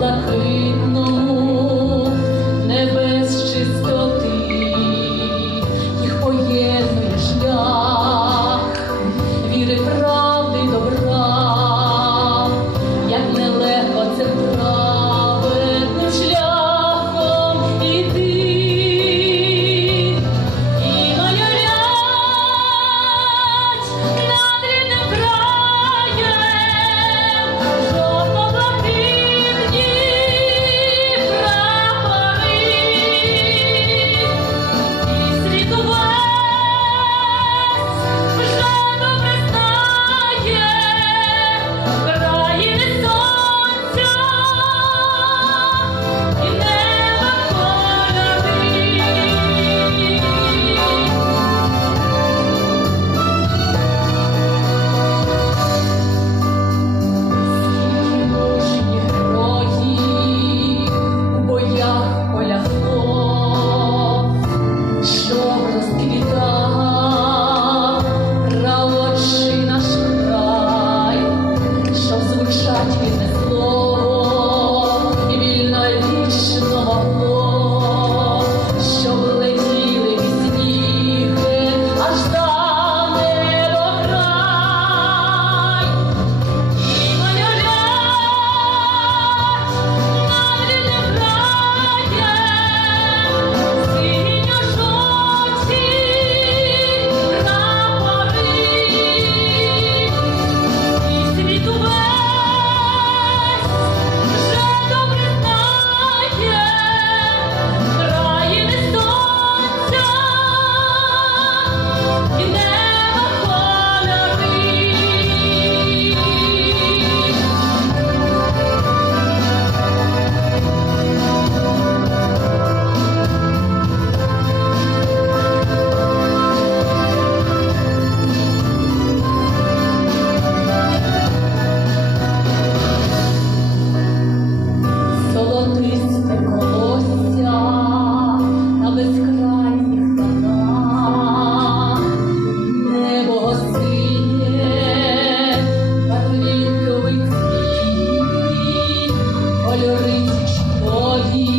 la. кольори шкоді.